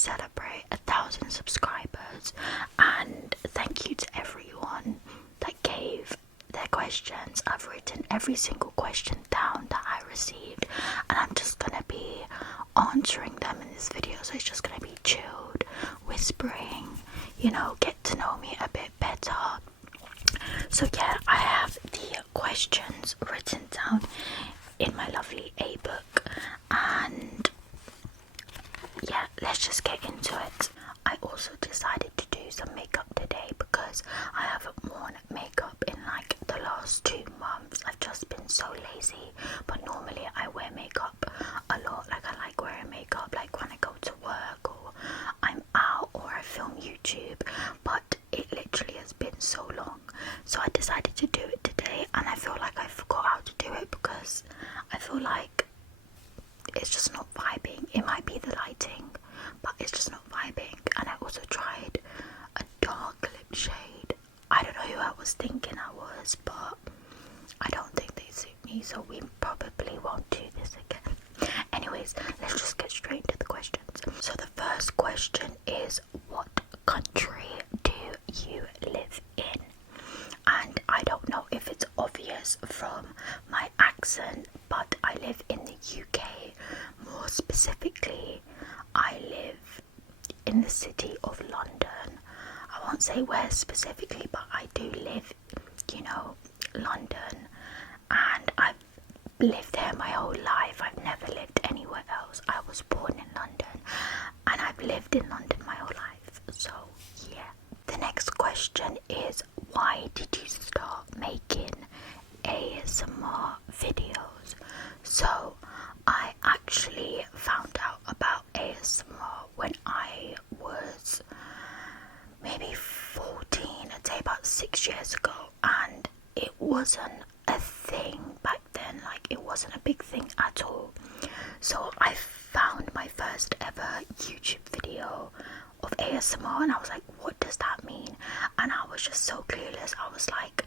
celebrate 1,000 subscribers, and thank you to everyone that gave their questions. I've written every single question down that I received, and I'm just gonna be answering them in this video. So it's just gonna be chilled, whispering, you know, get to know me a bit better. So yeah, I have the questions written down in my lovely A-book, and yeah, let's just get into it. I also decided to do some makeup today because I haven't worn makeup in like the last 2 months. I've just been so lazy, but normally I wear makeup a lot. Like I like wearing makeup like when I go to work or I'm out or I film YouTube, but it literally has been so long. So I decided to do it today, and I feel like I forgot how to do it because I feel like it's just not vibing. It might be the lighting, but it's just not vibing. And I also tried a dark lip shade. I don't know who I was thinking I was, but I don't think they suit me, so we probably won't do this again. Anyways, let's just get straight into the questions. So the first question is, what country do you live in? And I don't know if it's obvious from my accent, but I live in the UK. More specifically, I live in the city of London. I won't say where specifically, but I do live, you know, London, and I've lived there my whole life. I've never lived anywhere else. I was born in London, and I've lived in London my whole life. So yeah. The next question is, why did you start making ASMR videos? So I actually found out about ASMR when I was maybe 14, I'd say about 6 years ago, and it wasn't a thing back then. Like, it wasn't a big thing at all. So I found my first ever YouTube video of ASMR, and I was like, what does that mean? And I was just so clueless. I was like,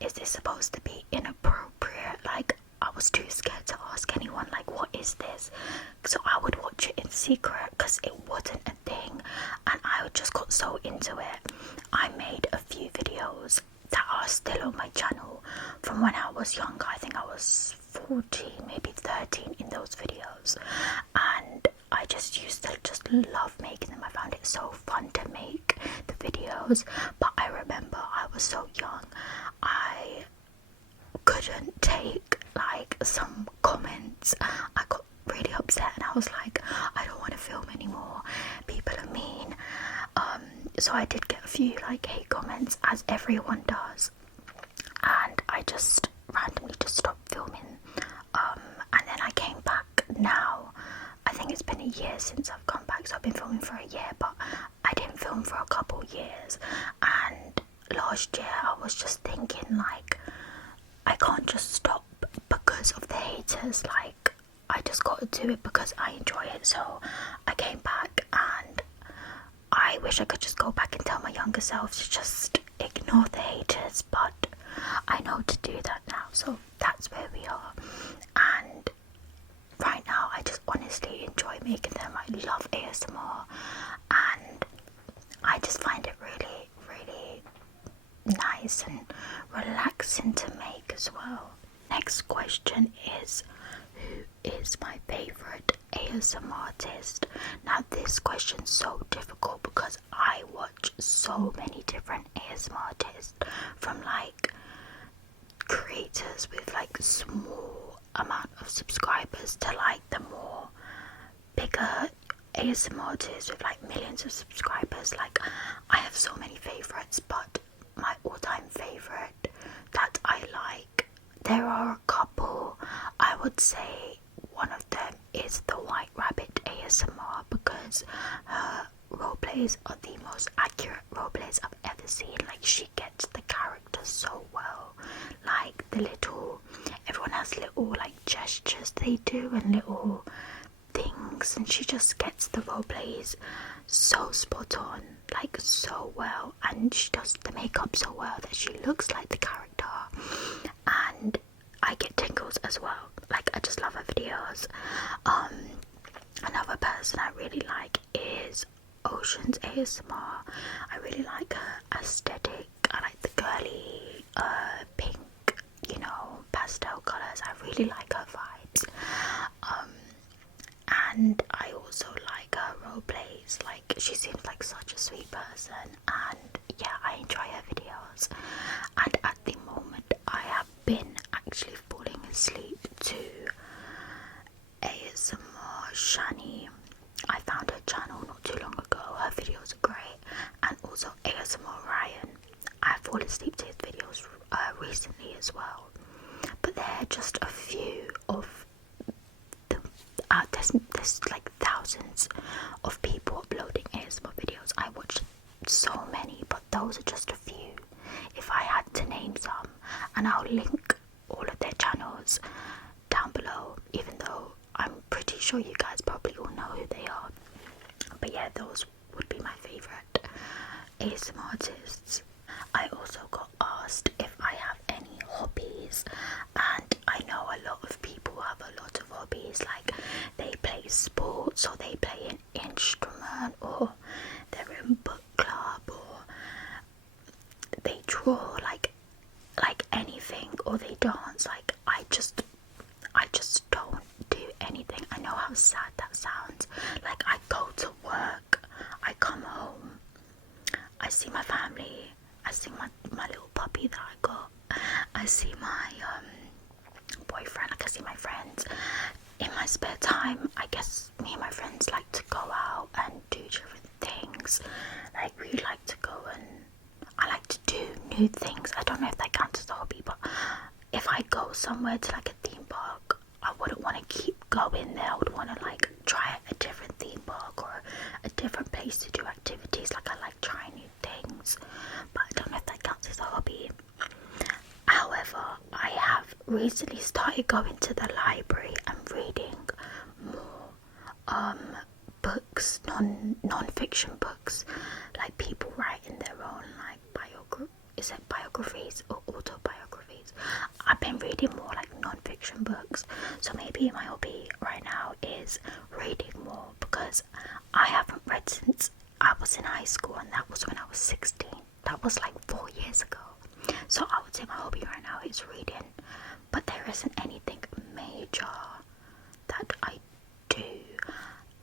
is this supposed to be inappropriate? Like, I was too scared to ask anyone, like, what is this? So I would watch it in secret because it wasn't a thing, and I just got so into it. I made a few videos that are still on my channel from when I was younger. I think I was 14, maybe 13 in those videos, and I just used to just love making them. I found it so fun to make the videos, but I remember I was so young, I couldn't take like some comments. I got really upset, and I was like, I don't want to film anymore, people are mean. So I did get a few like hate comments, as everyone does, and I just randomly just stopped filming. And then I came back now. I think it's been a year since I've come back, so I've been filming for a year, but I didn't film for a couple years. And last year I was just thinking, like, I can't just stop because of the haters. Like, I just got to do it because I enjoy it. So I came back, and I wish I could just go back and tell my younger self to just ignore the haters, but I know to do that now, so that's where we are. And right now I just honestly enjoy making them. I love ASMR, and I just find it really, really nice and relaxing to make as well. Next question is, who is my favourite ASMR artist? Now this question's so difficult because I watch so many different ASMR artists, from like creators with like small amount of subscribers to like the more bigger ASMR artists with like millions of subscribers. Like, I have so many favourites, but my all-time favourite that I like, there are a couple. I would say one of them is the White Rabbit ASMR because her roleplays are the most accurate roleplays I've ever seen. Like, she gets the character so well. Like, everyone has little like gestures they do and little things, and she just gets the roleplays so spot on, like so well, and she does the makeup so well that she looks like the character, and I get tingles as well. Like, I just love her videos. Another person I really like is Ocean's ASMR. I really like her aesthetic. I like the girly pink, you know, pastel colours. I really like her vibes. And I also like her role plays. Like, she seems like such a sweet person, and yeah, I enjoy her videos. And at the moment, I have been actually falling asleep to ASMR Shani. I found her channel not too long ago. Her videos are great. And also ASMR Ryan. I fall asleep to his videos recently as well. But they're just a few of the there's like thousands of people uploading ASMR videos. I watched so many, but those are just a few. If I had to name some, and I'll link all of their channels down below, even though I'm pretty sure you guys probably all know who they are. But yeah, those would be my favourite ASMR artists. I also got asked if I have any hobbies, and I know a lot of people have a lot of hobbies, like they play sports, or they play an instrument, or they're in book club, or they draw, like anything, or they dance. Like I just don't do anything. I know how sad that sounds. Like, I go to work, I come home, I see my family, I see my little puppy that I got, I see my boyfriend, like I see my friends. In my spare time, I guess me and my friends like to go out and do different things. Like, we like to go, and I like to do new things. I don't know if that counts as a hobby, but if I go somewhere to like a theme park, I wouldn't want to keep going there. I would want to like try a different theme park or a different place to do activities. Like, I like trying new things, but I don't know if that counts as a hobby. However, I have recently started going to the library and reading more books, non-fiction books, like people writing their own like biographies or autobiographies. I've been reading more like non-fiction books, so maybe my hobby right now is reading more, because I haven't read since I was in high school, and that was when I was 16. That was like 4 years ago. So I would say my hobby right now is reading, but there isn't anything major that I do.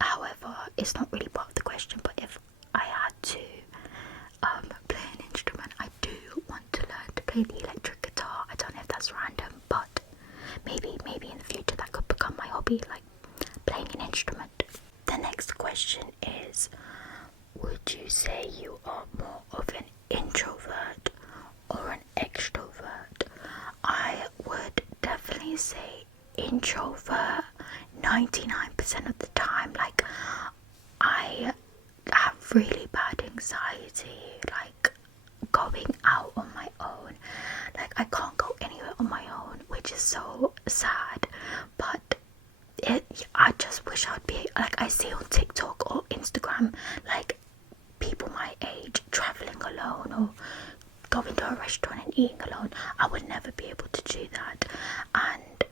However, it's not really part of the question, but if I had to play an instrument, I do want to learn to play the electric guitar. I don't know if that's random, but maybe in the future that could become my hobby, like playing an instrument. The next question is, would you say you are more of an introvert or an extrovert? I would definitely say introvert 99% of the time. Like, I have really bad anxiety, like going out on my own. Like, I can't go anywhere on my own, which is so sad, but I just wish I'd be like, I see on TikTok or Instagram, like people my age traveling alone or going to a restaurant and eating alone. I would never be able to do that, and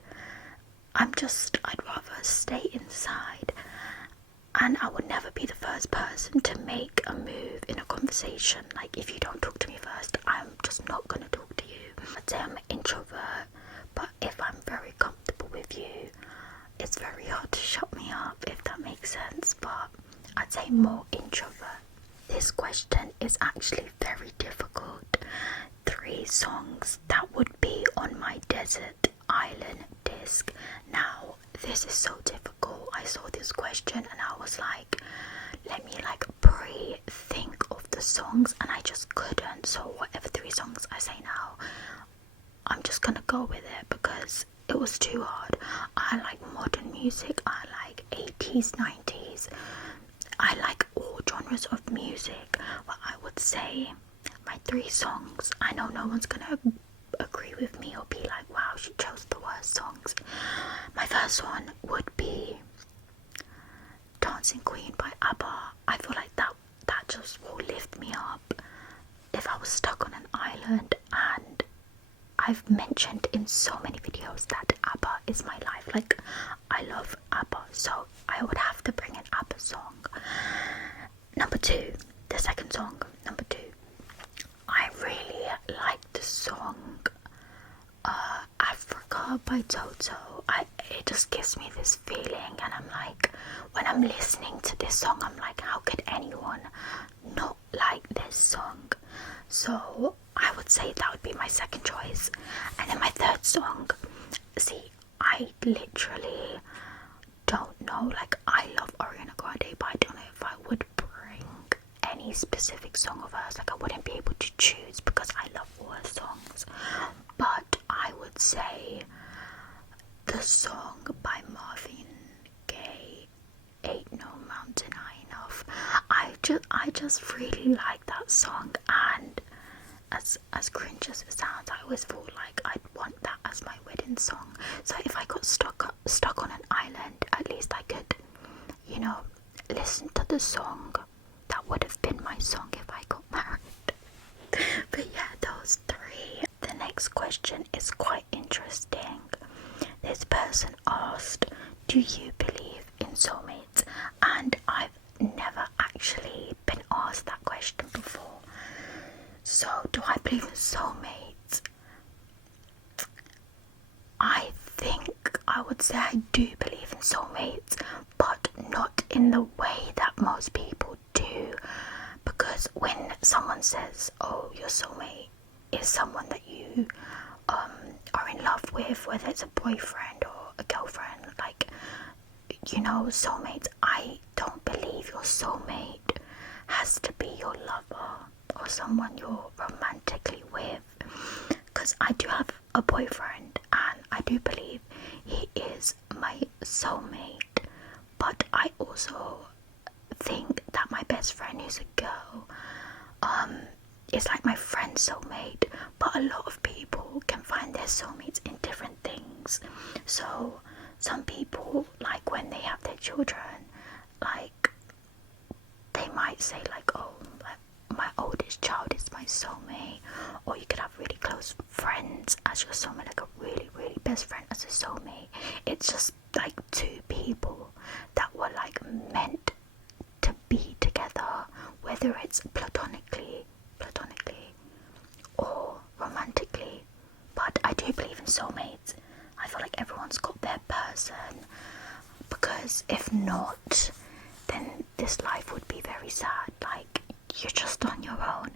I'd rather stay inside, and I would never be the first person to make a move in a conversation. Like, if you don't talk to me first, I'm just not gonna talk to you. I'd say I'm an introvert, but if I'm very comfortable with you, it's very hard to shut me up, if that makes sense. But I'd say more introvert. This question is actually very difficult. 3 songs that would be on my desert island disc. Now, this is so difficult. I saw this question and I was like, let me like pre-think of the songs, and I just couldn't. So whatever 3 songs I say now, I'm just gonna go with it because it was too hard. I like modern music, I like 80s, 90s, I like all genres of music. But I would say my 3 songs, I know no one's gonna agree with me or be like, wow, she chose the worst songs. My first one would be Dancing Queen by ABBA. I feel like that just will lift me up if I was stuck on an island. And I've mentioned in so many videos that ABBA is my life. Like, I love ABBA, so I would have to bring an ABBA song. Number two, the second song. Number two, I really like the song Africa by Toto. It just gives me this feeling, and I'm like, when I'm listening to this song, I'm like, how could anyone not like this song? So I would say that would be my second choice. And then my third song, see, I literally don't know, like, I love Ariana Grande, but I don't know if I would bring any specific song of hers. Like, I wouldn't be able to choose because I love all her songs. But I would say the song by Marvin Gaye, Ain't No Mountain High Enough. I just really like that song, and as cringe as it sounds, I always thought like I'd want that as my wedding song. So if I got stuck on an island, at least I could, you know, listen to the song. That would have been my song if I got married. But yeah, those three. The next question is quite interesting. This person asked, do you believe in soulmates? And I've never actually been asked that question before. So, do I believe in soulmates? I think I would say I do believe in soulmates, but not in the way that most people do. Because when someone says, oh, your soulmate is someone that you are in love with, whether it's a boyfriend or a girlfriend, like, you know, soulmates, I don't believe your soulmate has to be your lover or someone you're romantically with. Because I do have a boyfriend and I do believe he is my soulmate, but I also think that my best friend, who's a girl, is like my friend's soulmate. But a lot of people can find their soulmates in different things. So some people, like when they have their children, like they might say like, oh, like, my oldest child is my soulmate. Or you could have really close friends as your soulmate, like a really, really best friend as a soulmate. It's just like two people that were like meant to be together, whether it's platonically or romantically. But I do believe in soulmates. I feel like everyone's got their person, because if not, then this life would be very sad. Like, you're just on your own.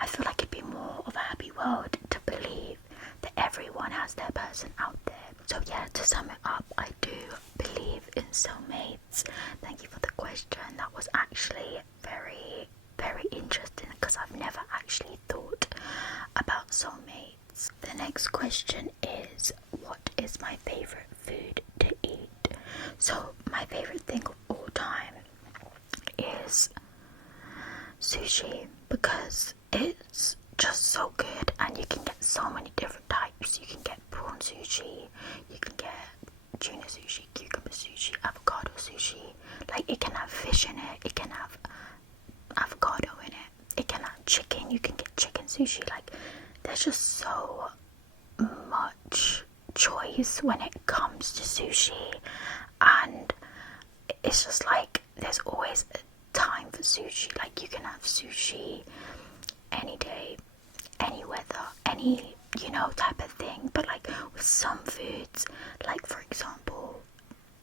I feel like it'd be more of a happy world to believe that everyone has their person out there. So yeah, to sum it up, I do believe in soulmates. Thank you for the question. That was actually very, very interesting, because I've never actually thought about soulmates. The next question is, what is my favourite food to eat? So my favourite thing of all time is sushi, because it's just so good and you can get so many different types. You can get prawn sushi, you can get tuna sushi, cucumber sushi, avocado sushi. Like, it can have fish in it, it can have avocado in it, it can have chicken, you can get chicken sushi. Like, there's just so much choice when it comes to sushi, and it's just like there's always a time for sushi. Like, you can have sushi any day, any weather, any, you know, type of thing. But like with some foods, like for example,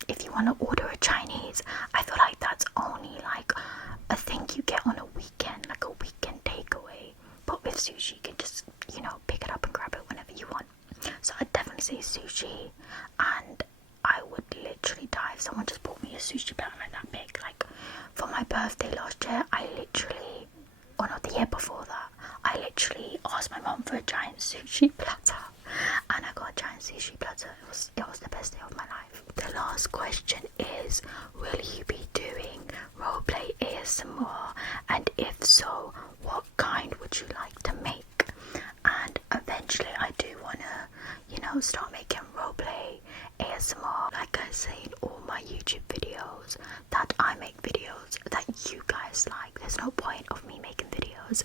if you want to order a Chinese, I feel like that's only like a thing you get on a weekend, like a weekend takeaway. But with sushi, you can just, you know, pick it up and grab it whenever you want. So I'd definitely say sushi, and I would literally die if someone just bought me a sushi platter like that big. Like, for my birthday last year, or not, the year before that, I literally asked my mum for a giant sushi platter, and I got a giant sushi platter. It was the best day of my life. The last question is, will you be doing roleplay ASMR, and if so, what kind would you like to make? And eventually I do want to, you know, start making roleplay ASMR. Like I say in all my YouTube videos, that I make videos that you guys like. There's no point of me making videos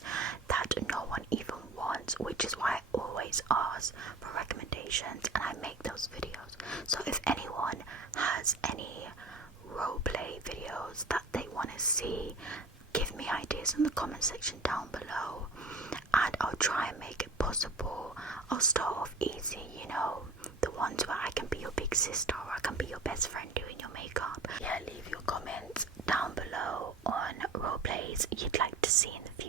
that no one even wants, which is why I always ask for recommendations and I make those videos. So if anyone has any roleplay videos that they want to see, give me me ideas in the comment section down below, and I'll try and make it possible. I'll start off easy, you know, the ones where I can be your big sister or I can be your best friend doing your makeup. Yeah, leave your comments down below on roleplays you'd like to see in the